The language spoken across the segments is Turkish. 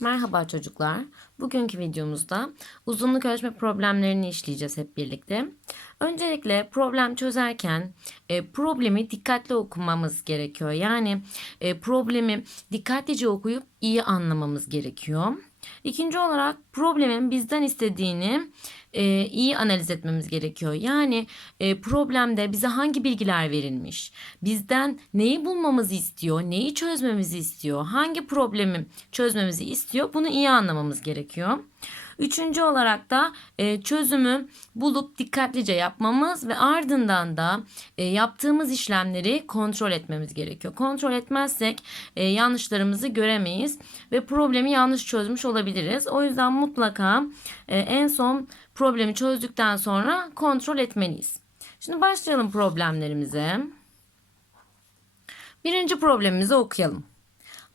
Merhaba çocuklar. Bugünkü videomuzda uzunluk ölçme problemlerini işleyeceğiz hep birlikte. Öncelikle problem çözerken e, problemi dikkatli okumamız gerekiyor. Yani e, problemi dikkatlice okuyup iyi anlamamız gerekiyor. İkinci olarak problemin bizden istediğini e, iyi analiz etmemiz gerekiyor. Yani e, problemde bize hangi bilgiler verilmiş, bizden neyi bulmamızı istiyor, neyi çözmemizi istiyor, hangi problemi çözmemizi istiyor bunu iyi anlamamız gerekiyor. Üçüncü olarak da e, çözümü bulup dikkatlice yapmamız ve ardından da e, yaptığımız işlemleri kontrol etmemiz gerekiyor. Kontrol etmezsek e, yanlışlarımızı göremeyiz ve problemi yanlış çözmüş olabiliriz. O yüzden mutlaka e, en son problemi çözdükten sonra kontrol etmeliyiz. Şimdi başlayalım problemlerimize. Birinci problemimizi okuyalım.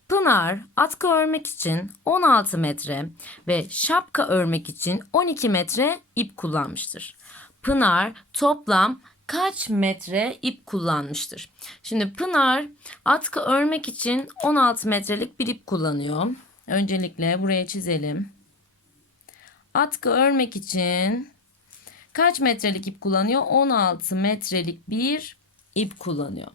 Pınar atkı örmek için 16 metre ve şapka örmek için 12 metre ip kullanmıştır. Pınar toplam kaç metre ip kullanmıştır? Şimdi Pınar atkı örmek için 16 metrelik bir ip kullanıyor. Öncelikle buraya çizelim. Atkı örmek için kaç metrelik ip kullanıyor? 16 metrelik bir ip kullanıyor.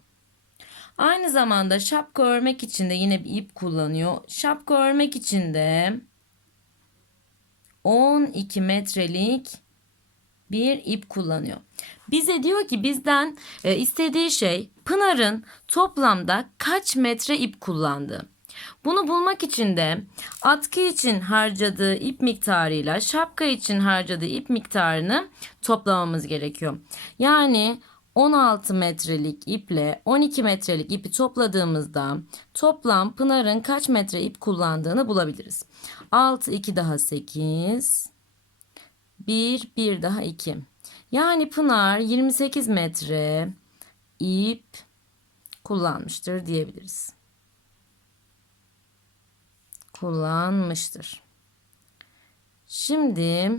Aynı zamanda şapka örmek için de yine bir ip kullanıyor. Şapka örmek için de 12 metrelik bir ip kullanıyor. Bize diyor ki bizden e, istediği şey Pınar'ın toplamda kaç metre ip kullandığı. Bunu bulmak için de atkı için harcadığı ip miktarıyla şapka için harcadığı ip miktarını toplamamız gerekiyor. Yani 16 metrelik iple 12 metrelik ipi topladığımızda toplam Pınar'ın kaç metre ip kullandığını bulabiliriz. 6 2 daha 8 1 1 daha 2. Yani Pınar 28 metre ip kullanmıştır diyebiliriz. Kullanmıştır. Şimdi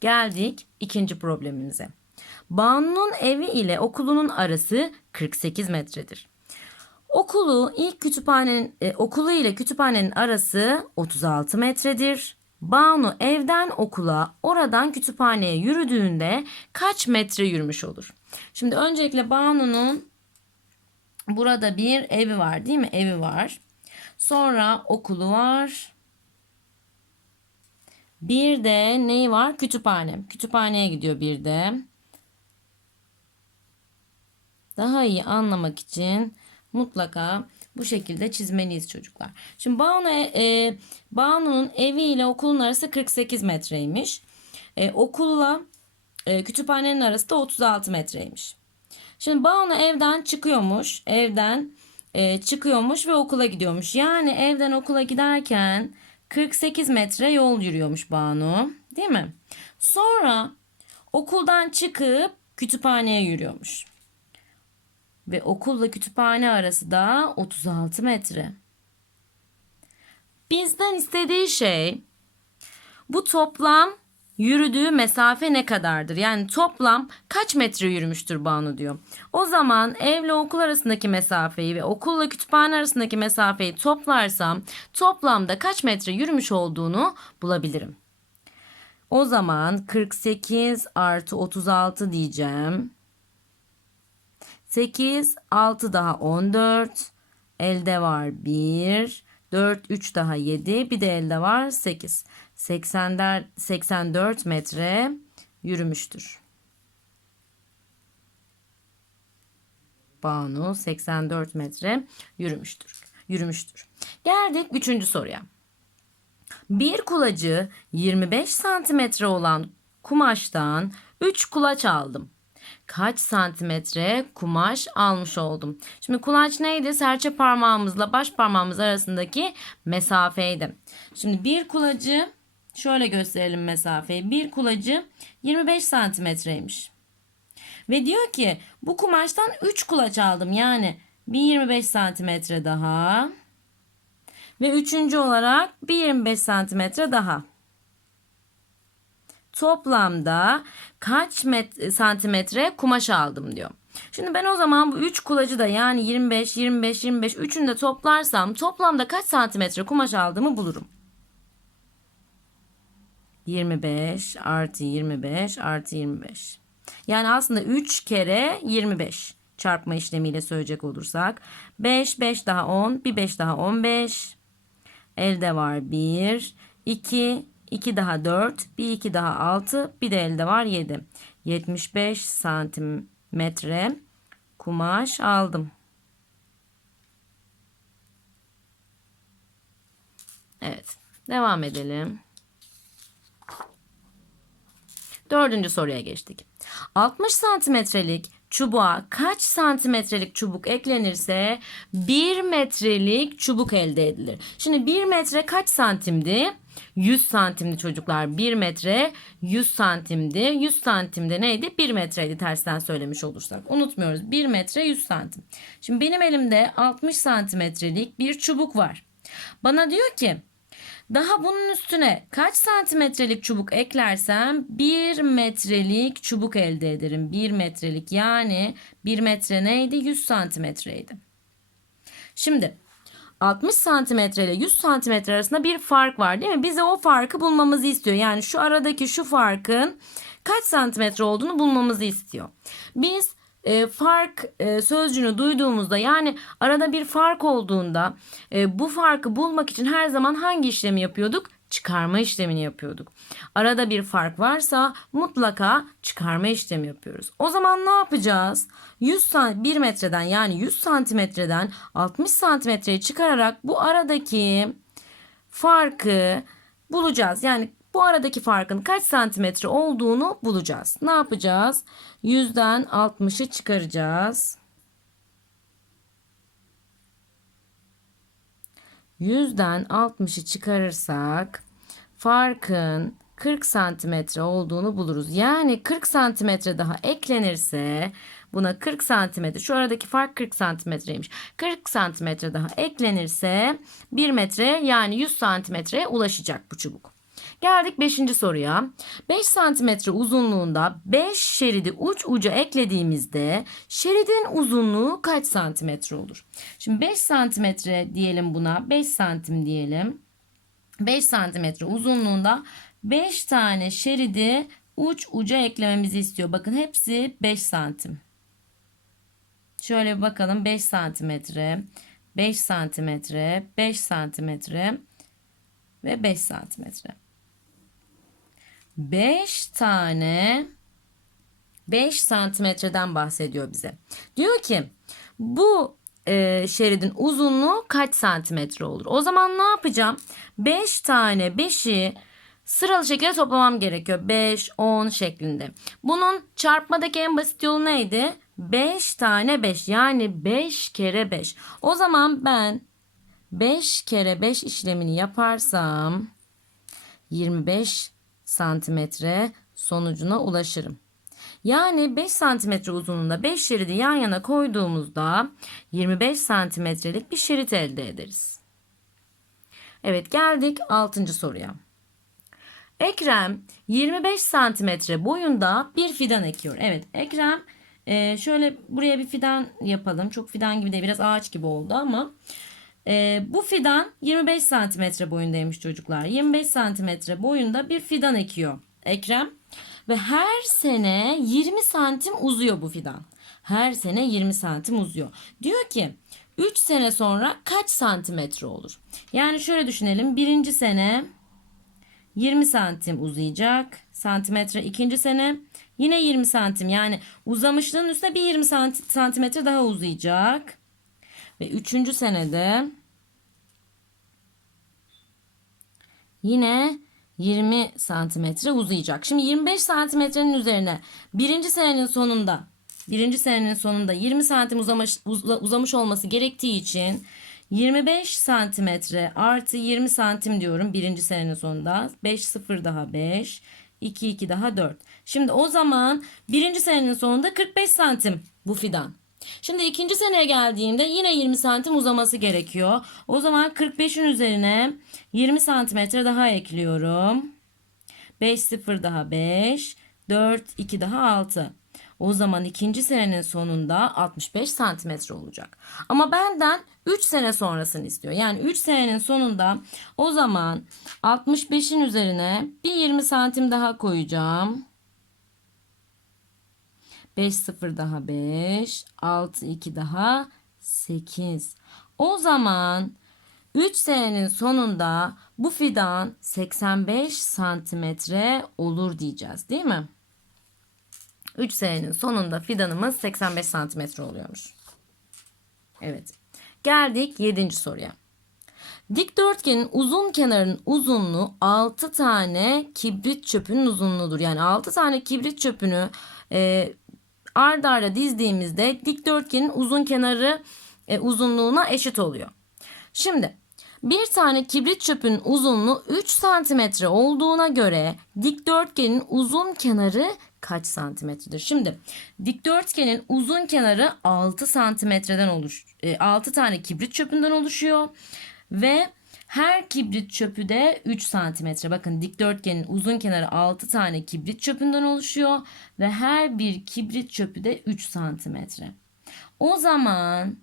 geldik ikinci problemimize. Banu'nun evi ile okulunun arası 48 metredir. Okulu ilk kütüphanenin e, okulu ile kütüphanenin arası 36 metredir. Banu evden okula, oradan kütüphaneye yürüdüğünde kaç metre yürümüş olur? Şimdi öncelikle Banu'nun burada bir evi var, değil mi? Evi var. Sonra okulu var. Bir de neyi var? Kütüphane. Kütüphaneye gidiyor bir de. Daha iyi anlamak için mutlaka bu şekilde çizmeliyiz çocuklar. Şimdi Banu, e, Banu'nun evi ile okulun arası 48 metreymiş. E, okulla e, kütüphanenin arası da 36 metreymiş. Şimdi Banu evden çıkıyormuş. Evden e, çıkıyormuş ve okula gidiyormuş. Yani evden okula giderken 48 metre yol yürüyormuş Banu. Değil mi? Sonra okuldan çıkıp kütüphaneye yürüyormuş. Ve okulla kütüphane arası da 36 metre. Bizden istediği şey bu toplam yürüdüğü mesafe ne kadardır? Yani toplam kaç metre yürümüştür Banu diyor. O zaman evle okul arasındaki mesafeyi ve okulla kütüphane arasındaki mesafeyi toplarsam toplamda kaç metre yürümüş olduğunu bulabilirim. O zaman 48 artı 36 diyeceğim. 8, 6 daha 14. Elde var 1. 4, 3 daha 7. Bir de elde var 8. 84, 84 metre yürümüştür. Banu 84 metre yürümüştür. Yürümüştür. Geldik üçüncü soruya. Bir kulacı 25 santimetre olan kumaştan 3 kulaç aldım kaç santimetre kumaş almış oldum. Şimdi kulaç neydi? Serçe parmağımızla baş parmağımız arasındaki mesafeydi. Şimdi bir kulacı şöyle gösterelim mesafeyi. Bir kulacı 25 santimetreymiş. Ve diyor ki bu kumaştan 3 kulaç aldım. Yani bir 25 santimetre daha. Ve üçüncü olarak bir 25 santimetre daha toplamda kaç met santimetre kumaş aldım diyor. Şimdi ben o zaman bu 3 kulacı da yani 25, 25, 25 üçünü de toplarsam toplamda kaç santimetre kumaş aldığımı bulurum. 25 artı 25 artı 25. Yani aslında 3 kere 25 çarpma işlemiyle söyleyecek olursak. 5, 5 daha 10, bir 5 daha 15. Elde var 1, 2, 2 daha 4, bir 2 daha 6, bir de elde var 7. 75 santimetre kumaş aldım. Evet, devam edelim. Dördüncü soruya geçtik. 60 santimetrelik çubuğa kaç santimetrelik çubuk eklenirse 1 metrelik çubuk elde edilir. Şimdi 1 metre kaç santimdi? 100 santimdi çocuklar. 1 metre 100 santimdi. 100 santimde neydi? 1 metreydi tersten söylemiş olursak. Unutmuyoruz. 1 metre 100 santim. Şimdi benim elimde 60 santimetrelik bir çubuk var. Bana diyor ki daha bunun üstüne kaç santimetrelik çubuk eklersem 1 metrelik çubuk elde ederim. 1 metrelik yani 1 metre neydi? 100 santimetreydi. Şimdi 60 santimetre ile 100 santimetre arasında bir fark var değil mi? Bize o farkı bulmamızı istiyor. Yani şu aradaki şu farkın kaç santimetre olduğunu bulmamızı istiyor. Biz e, fark e, sözcüğünü duyduğumuzda yani arada bir fark olduğunda e, bu farkı bulmak için her zaman hangi işlemi yapıyorduk? Çıkarma işlemini yapıyorduk. Arada bir fark varsa mutlaka çıkarma işlemi yapıyoruz. O zaman ne yapacağız? 100 san 1 metreden yani 100 santimetreden 60 santimetreyi çıkararak bu aradaki farkı bulacağız. Yani bu aradaki farkın kaç santimetre olduğunu bulacağız. Ne yapacağız? 100'den 60'ı çıkaracağız. 100'den 60'ı çıkarırsak farkın 40 santimetre olduğunu buluruz. Yani 40 santimetre daha eklenirse buna 40 santimetre şu aradaki fark 40 santimetreymiş. 40 santimetre daha eklenirse 1 metre yani 100 santimetreye ulaşacak bu çubuk. Geldik 5. soruya. 5 santimetre uzunluğunda 5 şeridi uç uca eklediğimizde şeridin uzunluğu kaç santimetre olur? Şimdi 5 santimetre diyelim buna. 5 santim diyelim. 5 santimetre uzunluğunda 5 tane şeridi uç uca eklememizi istiyor. Bakın hepsi 5 santim. Şöyle bir bakalım 5 santimetre, 5 santimetre, 5 santimetre ve 5 santimetre. 5 tane 5 santimetreden bahsediyor bize. Diyor ki bu e, şeridin uzunluğu kaç santimetre olur? O zaman ne yapacağım? 5 tane 5'i sıralı şekilde toplamam gerekiyor. 5, 10 şeklinde. Bunun çarpmadaki en basit yolu neydi? 5 tane 5 yani 5 kere 5. O zaman ben 5 kere 5 işlemini yaparsam 25 santimetre sonucuna ulaşırım. Yani 5 santimetre uzunluğunda 5 şeridi yan yana koyduğumuzda 25 santimetrelik bir şerit elde ederiz. Evet geldik 6. soruya. Ekrem 25 santimetre boyunda bir fidan ekiyor. Evet Ekrem şöyle buraya bir fidan yapalım. Çok fidan gibi değil biraz ağaç gibi oldu ama e, bu fidan 25 santimetre boyundaymış çocuklar. 25 santimetre boyunda bir fidan ekiyor Ekrem. Ve her sene 20 santim uzuyor bu fidan. Her sene 20 santim uzuyor. Diyor ki 3 sene sonra kaç santimetre olur? Yani şöyle düşünelim. Birinci sene 20 santim uzayacak. Santimetre ikinci sene yine 20 santim. Yani uzamışlığın üstüne bir 20 santimetre daha uzayacak. Ve üçüncü senede yine 20 santimetre uzayacak. Şimdi 25 santimetrenin üzerine birinci senenin sonunda birinci senenin sonunda 20 santim uzamış, uzamış olması gerektiği için 25 santimetre artı 20 santim diyorum birinci senenin sonunda. 5 0 daha 5. 2 2 daha 4. Şimdi o zaman birinci senenin sonunda 45 santim bu fidan. Şimdi ikinci seneye geldiğimde yine 20 santim uzaması gerekiyor. O zaman 45'in üzerine 20 santimetre daha ekliyorum. 5 0 daha 5. 4 2 daha 6. O zaman ikinci senenin sonunda 65 santimetre olacak. Ama benden 3 sene sonrasını istiyor. Yani 3 senenin sonunda o zaman 65'in üzerine bir 20 santim daha koyacağım. 5 0 daha 5, 6 2 daha 8. O zaman 3 senenin sonunda bu fidan 85 santimetre olur diyeceğiz değil mi? 3 senenin sonunda fidanımız 85 santimetre oluyormuş. Evet. Geldik 7. soruya. Dikdörtgenin uzun kenarının uzunluğu 6 tane kibrit çöpünün uzunluğudur. Yani 6 tane kibrit çöpünü e, ard arda dizdiğimizde dikdörtgenin uzun kenarı e, uzunluğuna eşit oluyor. Şimdi bir tane kibrit çöpünün uzunluğu 3 santimetre olduğuna göre dikdörtgenin uzun kenarı kaç santimetredir? Şimdi dikdörtgenin uzun kenarı 6 santimetreden oluş 6 tane kibrit çöpünden oluşuyor ve her kibrit çöpü de 3 santimetre. Bakın dikdörtgenin uzun kenarı 6 tane kibrit çöpünden oluşuyor ve her bir kibrit çöpü de 3 santimetre. O zaman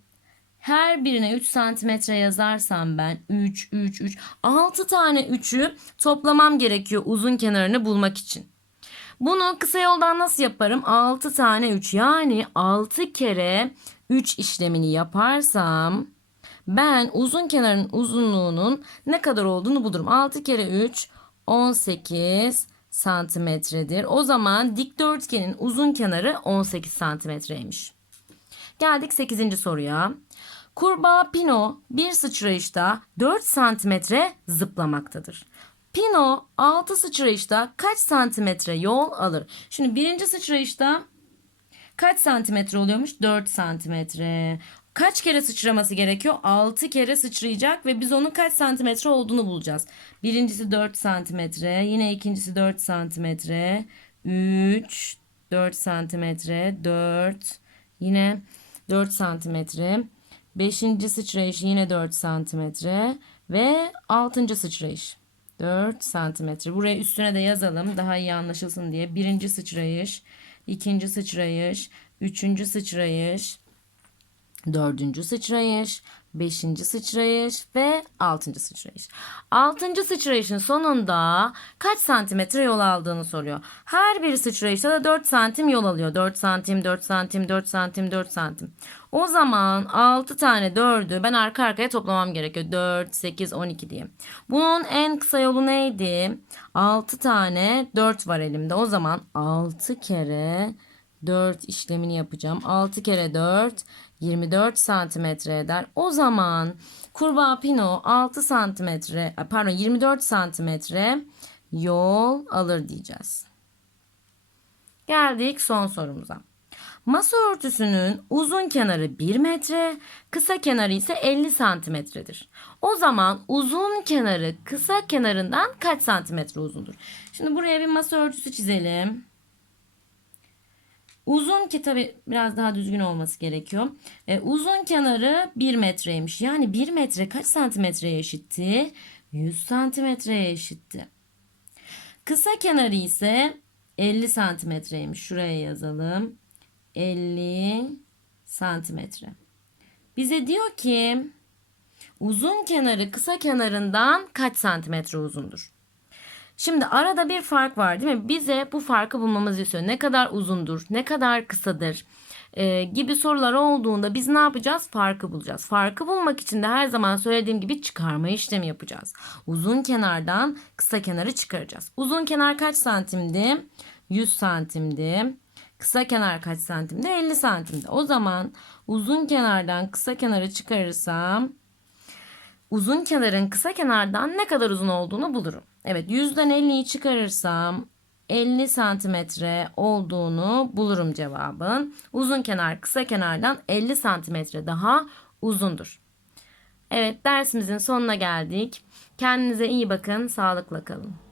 her birine 3 santimetre yazarsam ben 3, 3, 3, 6 tane 3'ü toplamam gerekiyor uzun kenarını bulmak için. Bunu kısa yoldan nasıl yaparım? 6 tane 3 yani 6 kere 3 işlemini yaparsam ben uzun kenarın uzunluğunun ne kadar olduğunu bulurum. 6 kere 3 18 santimetredir. O zaman dikdörtgenin uzun kenarı 18 santimetreymiş. Geldik 8. soruya. Kurbağa Pino bir sıçrayışta 4 santimetre zıplamaktadır. Pino 6 sıçrayışta kaç santimetre yol alır? Şimdi birinci sıçrayışta kaç santimetre oluyormuş? 4 santimetre. Kaç kere sıçraması gerekiyor? 6 kere sıçrayacak ve biz onun kaç santimetre olduğunu bulacağız. Birincisi 4 santimetre. Yine ikincisi 4 santimetre. 3, 4 santimetre, 4. Yine 4 santimetre. Beşinci sıçrayış yine 4 santimetre. Ve altıncı sıçrayış. 4 santimetre. Buraya üstüne de yazalım daha iyi anlaşılsın diye. Birinci sıçrayış, ikinci sıçrayış, üçüncü sıçrayış, dördüncü sıçrayış, beşinci sıçrayış ve altıncı sıçrayış. Altıncı sıçrayışın sonunda kaç santimetre yol aldığını soruyor. Her bir sıçrayışta da 4 santim yol alıyor. 4 santim, 4 santim, 4 santim, 4 santim. O zaman 6 tane 4'ü ben arka arkaya toplamam gerekiyor. 4, 8, 12 diye. Bunun en kısa yolu neydi? 6 tane 4 var elimde. O zaman 6 kere 4 işlemini yapacağım. 6 kere 4 24 santimetre eder. O zaman kurbağa pino 6 santimetre pardon 24 santimetre yol alır diyeceğiz. Geldik son sorumuza. Masa örtüsünün uzun kenarı 1 metre, kısa kenarı ise 50 santimetredir. O zaman uzun kenarı kısa kenarından kaç santimetre uzundur? Şimdi buraya bir masa örtüsü çizelim. Uzun ki tabi biraz daha düzgün olması gerekiyor. E, uzun kenarı 1 metreymiş. Yani 1 metre kaç santimetreye eşitti? 100 santimetreye eşitti. Kısa kenarı ise 50 santimetreymiş. Şuraya yazalım. 50 santimetre. Bize diyor ki uzun kenarı kısa kenarından kaç santimetre uzundur? Şimdi arada bir fark var değil mi? Bize bu farkı bulmamızı istiyor. Ne kadar uzundur, ne kadar kısadır e, gibi sorular olduğunda biz ne yapacağız? Farkı bulacağız. Farkı bulmak için de her zaman söylediğim gibi çıkarma işlemi yapacağız. Uzun kenardan kısa kenarı çıkaracağız. Uzun kenar kaç santimdi? 100 santimdi. Kısa kenar kaç santimdi? 50 santimdi. O zaman uzun kenardan kısa kenarı çıkarırsam uzun kenarın kısa kenardan ne kadar uzun olduğunu bulurum. Evet 100'den 50'yi çıkarırsam 50 santimetre olduğunu bulurum cevabın. Uzun kenar kısa kenardan 50 santimetre daha uzundur. Evet dersimizin sonuna geldik. Kendinize iyi bakın, sağlıkla kalın.